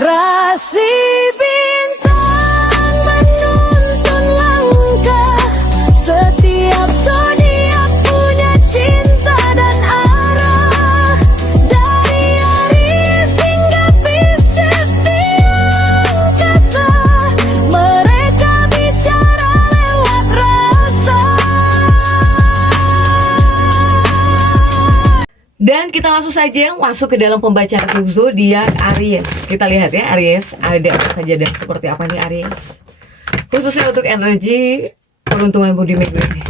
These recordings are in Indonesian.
Rasi bintang menuntun langkah, setiap zodiak punya cinta dan arah. Dari Aries hingga Pisces di angkasa, mereka bicara lewat rasa. Dan kita langsung saja masuk ke dalam pembacaan untuk zodiak Aries. Kita lihat ya Aries, ada apa saja dan seperti apa nih Aries. Khususnya untuk energi peruntunganmu di minggu ini.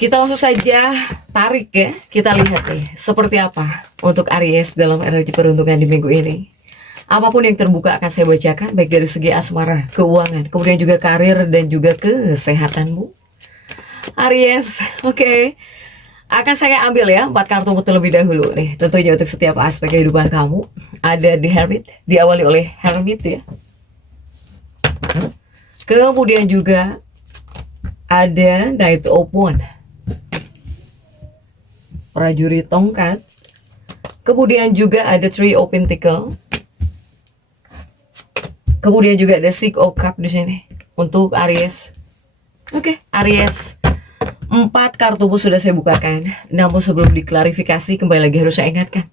Kita langsung saja tarik ya. Kita lihat nih seperti apa untuk Aries dalam energi peruntungan di minggu ini. Apapun yang terbuka akan saya bacakan, baik dari segi asmara, keuangan, kemudian juga karir dan juga kesehatanmu. Aries, oke. Akan saya ambil ya 4 kartu terlebih dahulu nih. Tentunya untuk setiap aspek kehidupan kamu. Ada di Hermit, diawali oleh Hermit ya. Kemudian juga ada Knight of Wands, prajurit tongkat. Kemudian juga ada Three of Pentacles. Kemudian juga ada Six of Cups di sini untuk Aries. Oke, Aries. 4 kartu pun sudah saya bukakan. Namun sebelum diklarifikasi, kembali lagi harus saya ingatkan.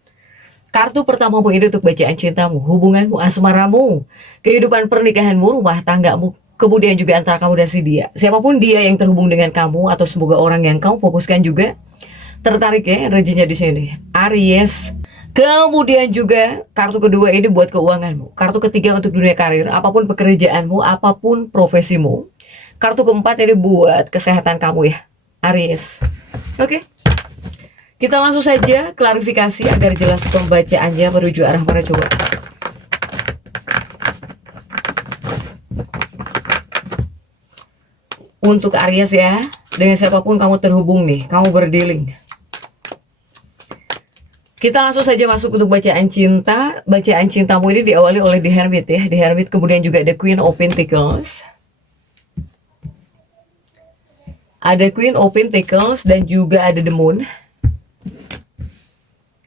Kartu pertamamu ini untuk bacaan cintamu, hubunganmu, asmaramu, kehidupan pernikahanmu, rumah tanggamu, kemudian juga antara kamu dan si dia. Siapapun dia yang terhubung dengan kamu atau semoga orang yang kamu fokuskan juga tertarik ya energinya di sini. Aries. Kemudian juga kartu kedua ini buat keuanganmu. Kartu ketiga untuk dunia karir, apapun pekerjaanmu, apapun profesimu. Kartu keempat ini buat kesehatan kamu ya, Aries. Oke. Kita langsung saja klarifikasi agar jelas pembacaannya menuju arah mana coba. Untuk Aries ya, dengan siapapun kamu terhubung nih, kamu berdealing. Kita langsung saja masuk untuk bacaan cinta. Bacaan cintamu ini diawali oleh The Hermit ya. The Hermit, kemudian juga ada Queen of Pentacles. Ada Queen of Pentacles dan juga ada The Moon.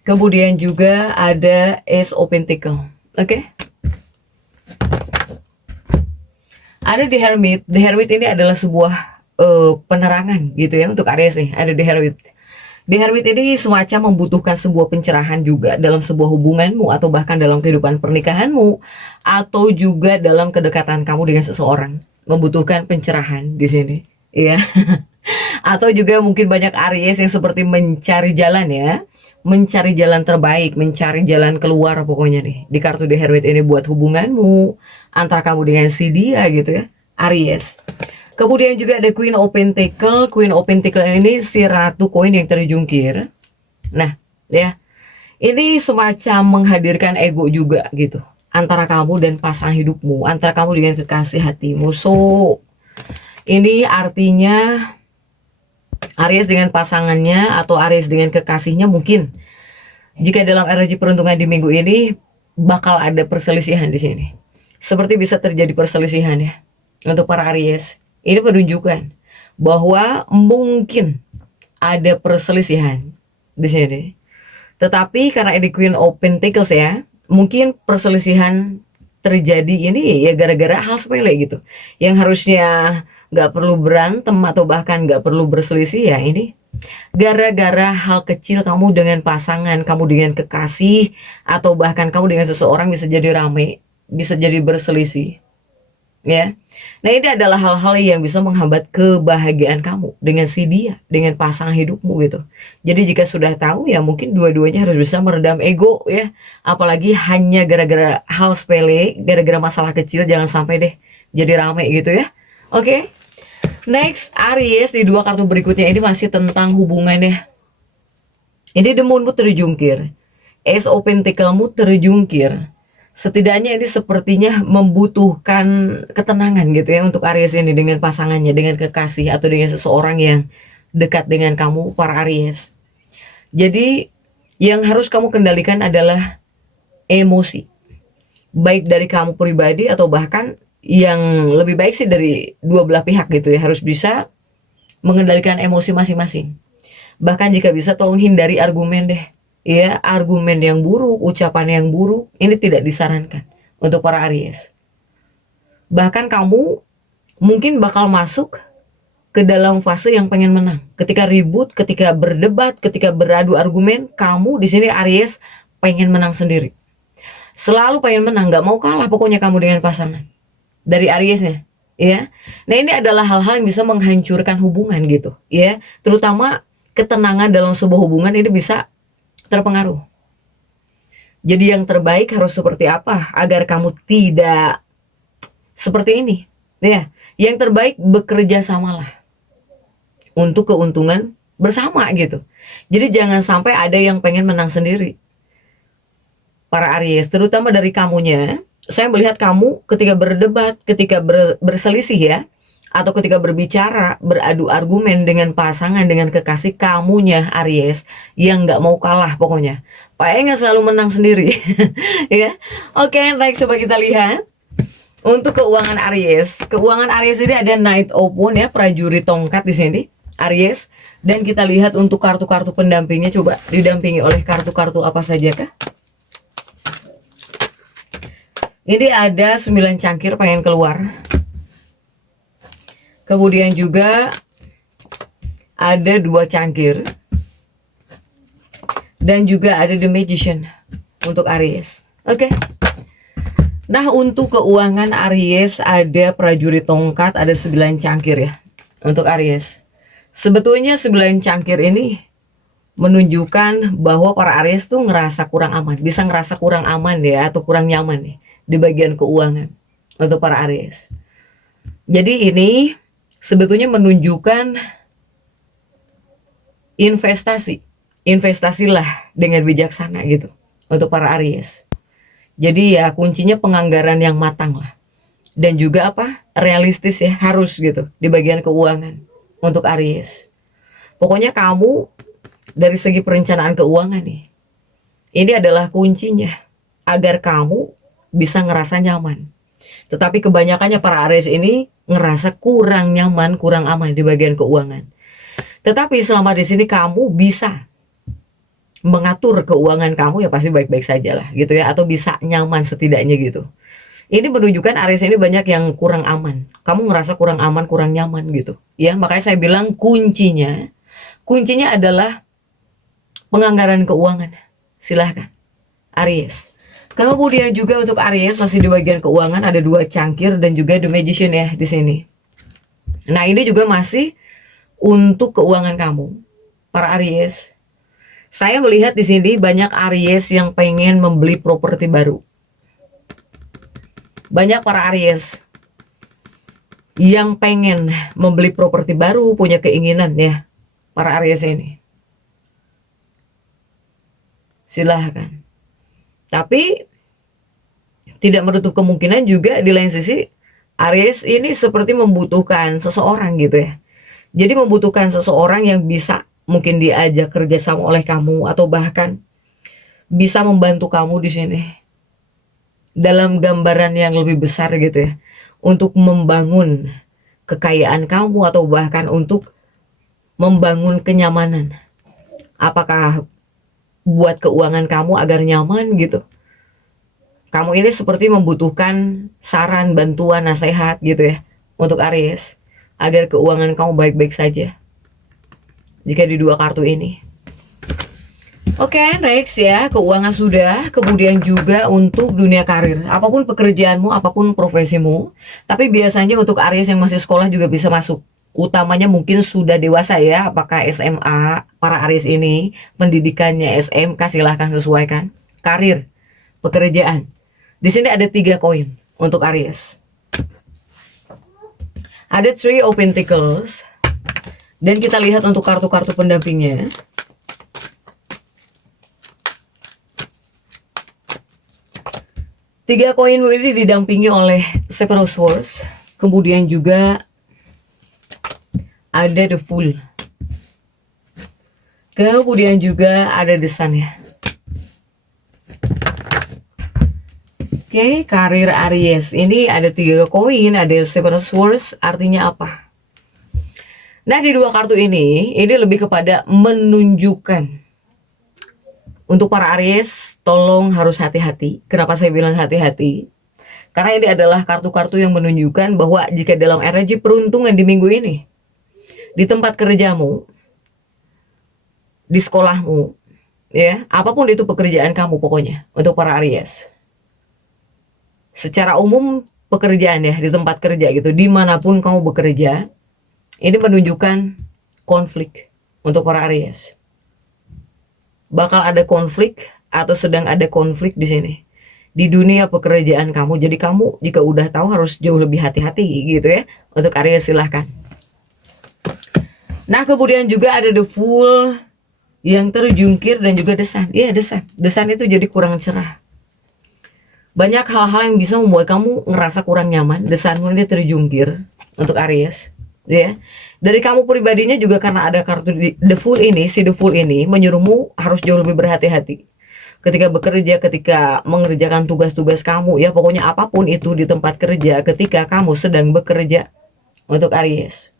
Kemudian juga ada Ace of Pentacles. Oke. Ada The Hermit. The Hermit ini adalah sebuah penerangan gitu ya untuk Aries nih. Ada The Hermit. The Hermit ini semacam membutuhkan sebuah pencerahan juga dalam sebuah hubunganmu atau bahkan dalam kehidupan pernikahanmu atau juga dalam kedekatan kamu dengan seseorang. Membutuhkan pencerahan di sini, ya. Atau juga mungkin banyak Aries yang seperti mencari jalan ya, mencari jalan terbaik, mencari jalan keluar pokoknya nih. Di kartu The Hermit ini buat hubunganmu antara kamu dengan si dia gitu ya, Aries. Kemudian juga ada Queen of Pentacles. Queen of Pentacles ini si ratu koin yang terjungkir. Nah, ya. Ini semacam menghadirkan ego juga gitu. Antara kamu dan pasangan hidupmu, antara kamu dengan kekasih hatimu. So, ini artinya Aries dengan pasangannya atau Aries dengan kekasihnya mungkin jika dalam energi peruntungan di minggu ini bakal ada perselisihan di sini. Seperti bisa terjadi perselisihan ya untuk para Aries. Ini menunjukkan bahwa mungkin ada perselisihan di sini. Tetapi karena ini Queen of Pentacles ya, mungkin perselisihan terjadi ini ya gara-gara hal sepele gitu. Yang harusnya nggak perlu berantem atau bahkan nggak perlu berselisih ya ini. Gara-gara hal kecil kamu dengan pasangan, kamu dengan kekasih, atau bahkan kamu dengan seseorang bisa jadi rame, bisa jadi berselisih. Ya, nah ini adalah hal-hal yang bisa menghambat kebahagiaan kamu dengan si dia, dengan pasangan hidupmu gitu. Jadi jika sudah tahu ya mungkin dua-duanya harus bisa meredam ego ya. Apalagi hanya gara-gara hal sepele, gara-gara masalah kecil, jangan sampai deh jadi rame gitu ya. Oke, next Aries di 2 kartu berikutnya ini masih tentang hubungan ya. Ini The Moonmu terjungkir, Ace of Pentaclesmu terjungkir. Setidaknya ini sepertinya membutuhkan ketenangan gitu ya untuk Aries ini dengan pasangannya, dengan kekasih atau dengan seseorang yang dekat dengan kamu para Aries. Jadi yang harus kamu kendalikan adalah emosi. Baik dari kamu pribadi atau bahkan yang lebih baik sih dari dua belah pihak gitu ya. Harus bisa mengendalikan emosi masing-masing. Bahkan jika bisa tolong hindari argumen deh. Ya, argumen yang buruk, ucapan yang buruk, ini tidak disarankan untuk para Aries. Bahkan kamu mungkin bakal masuk ke dalam fase yang pengen menang. Ketika ribut, ketika berdebat, ketika beradu argumen, kamu di sini Aries pengen menang sendiri. Selalu pengen menang, nggak mau kalah pokoknya kamu dengan pasangan. Dari Ariesnya, ya. Nah, ini adalah hal-hal yang bisa menghancurkan hubungan gitu, ya. Terutama ketenangan dalam sebuah hubungan ini bisa terpengaruh. Jadi yang terbaik harus seperti apa agar kamu tidak seperti ini? Ya, yang terbaik bekerja samalah untuk keuntungan bersama gitu. Jadi jangan sampai ada yang pengen menang sendiri. Para Aries, terutama dari kamunya, saya melihat kamu ketika berdebat, ketika berselisih ya, atau ketika berbicara, beradu argumen dengan pasangan, dengan kekasih kamunya Aries yang nggak mau kalah pokoknya. Pengen selalu menang sendiri. Ya, oke, next coba kita lihat. Untuk keuangan Aries, keuangan Aries ini ada Knight of Wands ya, prajurit tongkat di sini, Aries. Dan kita lihat untuk kartu-kartu pendampingnya, coba didampingi oleh kartu-kartu apa saja kah? Ini ada 9 cangkir pengen keluar. Kemudian juga ada 2 cangkir. Dan juga ada The Magician untuk Aries. Oke. Nah, untuk keuangan Aries ada prajurit tongkat, ada 9 cangkir ya untuk Aries. Sebetulnya 9 cangkir ini menunjukkan bahwa para Aries tuh ngerasa kurang aman, bisa ngerasa kurang aman ya, atau kurang nyaman nih di bagian keuangan untuk para Aries. Jadi ini sebetulnya menunjukkan investasilah dengan bijaksana gitu untuk para Aries. Jadi ya kuncinya penganggaran yang matang lah, dan juga apa, realistis ya, harus gitu di bagian keuangan untuk Aries. Pokoknya kamu dari segi perencanaan keuangan nih, ini adalah kuncinya agar kamu bisa ngerasa nyaman. Tetapi kebanyakannya para Aries ini ngerasa kurang nyaman, kurang aman di bagian keuangan. Tetapi selama di sini kamu bisa mengatur keuangan kamu, ya pasti baik-baik saja lah gitu ya, atau bisa nyaman setidaknya gitu. Ini menunjukkan Aries ini banyak yang kurang aman. Kamu ngerasa kurang aman, kurang nyaman gitu. Ya, makanya saya bilang kuncinya adalah penganggaran keuangan. Silahkan Aries. Kemudian juga untuk Aries masih di bagian keuangan ada 2 cangkir dan juga The Magician ya di sini. Nah, ini juga masih untuk keuangan kamu, para Aries. Saya melihat di sini banyak Aries yang pengen membeli properti baru. Banyak para Aries yang pengen membeli properti baru, punya keinginan ya, para Aries ini. Silahkan. Tapi tidak menutup kemungkinan juga di lain sisi Aries ini seperti membutuhkan seseorang gitu ya. Jadi membutuhkan seseorang yang bisa mungkin diajak kerjasama oleh kamu, atau bahkan bisa membantu kamu di sini dalam gambaran yang lebih besar gitu ya, untuk membangun kekayaan kamu, atau bahkan untuk membangun kenyamanan. Apakah buat keuangan kamu agar nyaman gitu. Kamu ini seperti membutuhkan saran, bantuan, nasihat gitu ya untuk Aries, agar keuangan kamu baik-baik saja jika di 2 kartu ini. Oke, next ya, keuangan sudah. Kemudian juga untuk dunia karir, apapun pekerjaanmu, apapun profesimu. Tapi biasanya untuk Aries yang masih sekolah juga bisa masuk. Utamanya mungkin sudah dewasa ya, apakah SMA, para Aries ini pendidikannya SMK, silahkan sesuaikan. Karir, pekerjaan. Di sini ada 3 koin untuk Aries. Ada 3 of Pentacles. Dan kita lihat untuk kartu-kartu pendampingnya. Tiga koin ini didampingi oleh Seven of Swords. Kemudian juga ada The Fool. Kemudian juga ada The Sun ya. Oke, karir Aries. Ini ada 3 koin, ada Seven of Swords, artinya apa? Nah, di dua kartu ini lebih kepada menunjukkan untuk para Aries, tolong harus hati-hati. Kenapa saya bilang hati-hati? Karena ini adalah kartu-kartu yang menunjukkan bahwa jika dalam energi peruntungan di minggu ini, di tempat kerjamu, di sekolahmu, ya, apapun itu pekerjaan kamu pokoknya untuk para Aries. Secara umum pekerjaan ya, di tempat kerja gitu, dimanapun kamu bekerja, ini menunjukkan konflik untuk para Aries. Bakal ada konflik atau sedang ada konflik di sini. Di dunia pekerjaan kamu. Jadi kamu jika udah tahu harus jauh lebih hati-hati gitu ya. Untuk Aries silahkan. Nah, kemudian juga ada the Fool yang terjungkir dan juga desan. Iya, desan. Desan itu jadi kurang cerah. Banyak hal-hal yang bisa membuat kamu ngerasa kurang nyaman. Desanmu ini terjungkir untuk Aries, ya. Dari kamu pribadinya juga karena ada kartu the Fool ini, si the Fool ini menyuruhmu harus jauh lebih berhati-hati. Ketika bekerja, ketika mengerjakan tugas-tugas kamu, ya pokoknya apapun itu di tempat kerja ketika kamu sedang bekerja untuk Aries.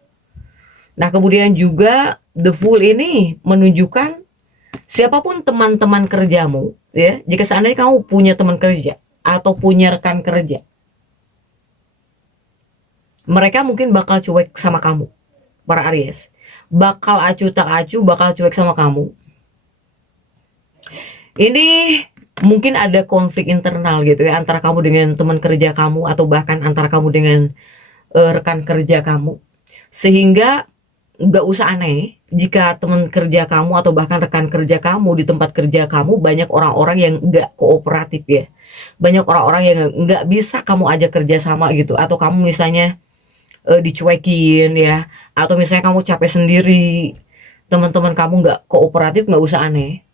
Nah, kemudian juga the Fool ini menunjukkan siapapun teman-teman kerjamu, ya, jika seandainya kamu punya teman kerja atau punya rekan kerja, mereka mungkin bakal cuek sama kamu, para Aries. Bakal acuh tak acuh, bakal cuek sama kamu. Ini mungkin ada konflik internal gitu ya, antara kamu dengan teman kerja kamu atau bahkan antara kamu dengan rekan kerja kamu. Sehingga gak usah aneh jika teman kerja kamu atau bahkan rekan kerja kamu di tempat kerja kamu banyak orang-orang yang gak kooperatif ya. Banyak orang-orang yang gak bisa kamu ajak kerja sama gitu. Atau kamu misalnya dicuekin ya. Atau misalnya kamu capek sendiri, teman-teman kamu gak kooperatif, gak usah aneh.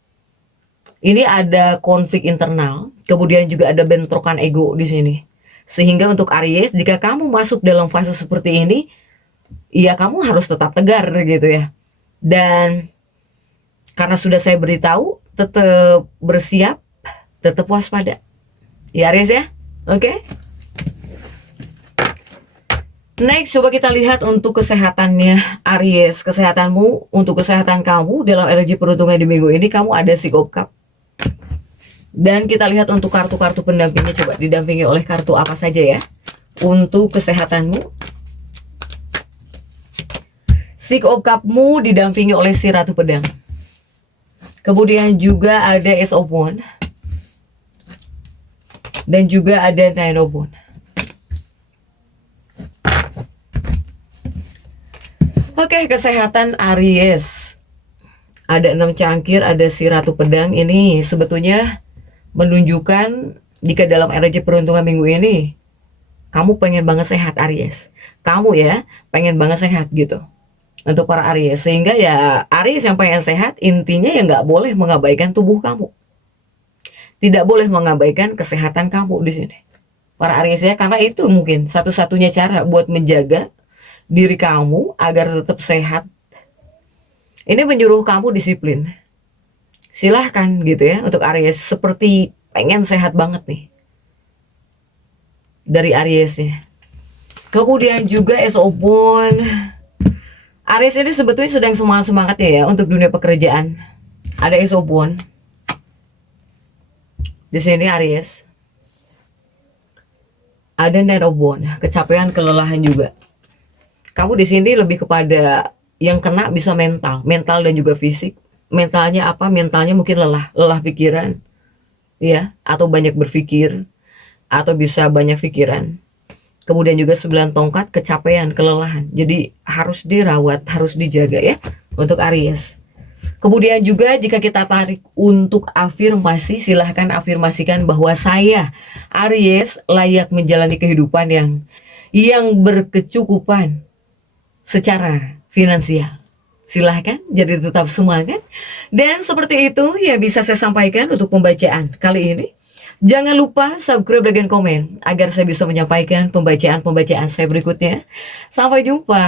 Ini ada konflik internal, kemudian juga ada bentrokan ego di sini. Sehingga untuk Aries, jika kamu masuk dalam fase seperti ini, ya kamu harus tetap tegar gitu ya. Dan karena sudah saya beritahu, tetap bersiap, tetap waspada. Ya Aries ya, oke? Next, coba kita lihat untuk kesehatannya Aries. Kesehatanmu, untuk kesehatan kamu dalam energi peruntungan di minggu ini, kamu ada Six of Cups. Dan kita lihat untuk kartu-kartu pendampingnya, coba didampingi oleh kartu apa saja ya untuk kesehatanmu. Six of Cups-mu didampingi oleh si Ratu Pedang. Kemudian juga ada Ace of Wands. Dan juga ada Nine of Wands. Oke, kesehatan Aries. Ada 6 cangkir, ada si Ratu Pedang. Ini sebetulnya menunjukkan jika dalam energi peruntungan minggu ini kamu pengen banget sehat Aries. Kamu ya pengen banget sehat gitu untuk para Aries. Sehingga ya Aries yang pengen sehat intinya ya nggak boleh mengabaikan tubuh kamu. Tidak boleh mengabaikan kesehatan kamu di sini. Para Aries ya, karena itu mungkin satu-satunya cara buat menjaga diri kamu agar tetap sehat. Ini menyuruh kamu disiplin. Silahkan gitu ya untuk Aries, seperti pengen sehat banget nih dari Aries ya. Kemudian juga Ace of Wands. Aries ini sebetulnya sedang semangat-semangatnya ya untuk dunia pekerjaan. Ada Ace of Wands di sini Aries. Ada Knight of Wands, kecapean, kelelahan juga. Kamu di sini lebih kepada yang kena bisa mental dan juga fisik. Mentalnya apa? Mentalnya mungkin lelah pikiran, ya, atau banyak berpikir, atau bisa banyak pikiran. Kemudian juga 9 tongkat, kecapean, kelelahan. Jadi harus dirawat, harus dijaga ya untuk Aries. Kemudian juga jika kita tarik untuk afirmasi, silahkan afirmasikan bahwa saya Aries layak menjalani kehidupan yang berkecukupan secara finansial. Silahkan, jadi tetap semangat. Dan seperti itu ya bisa saya sampaikan untuk pembacaan kali ini. Jangan lupa subscribe dan komen agar saya bisa menyampaikan pembacaan-pembacaan saya berikutnya. Sampai jumpa.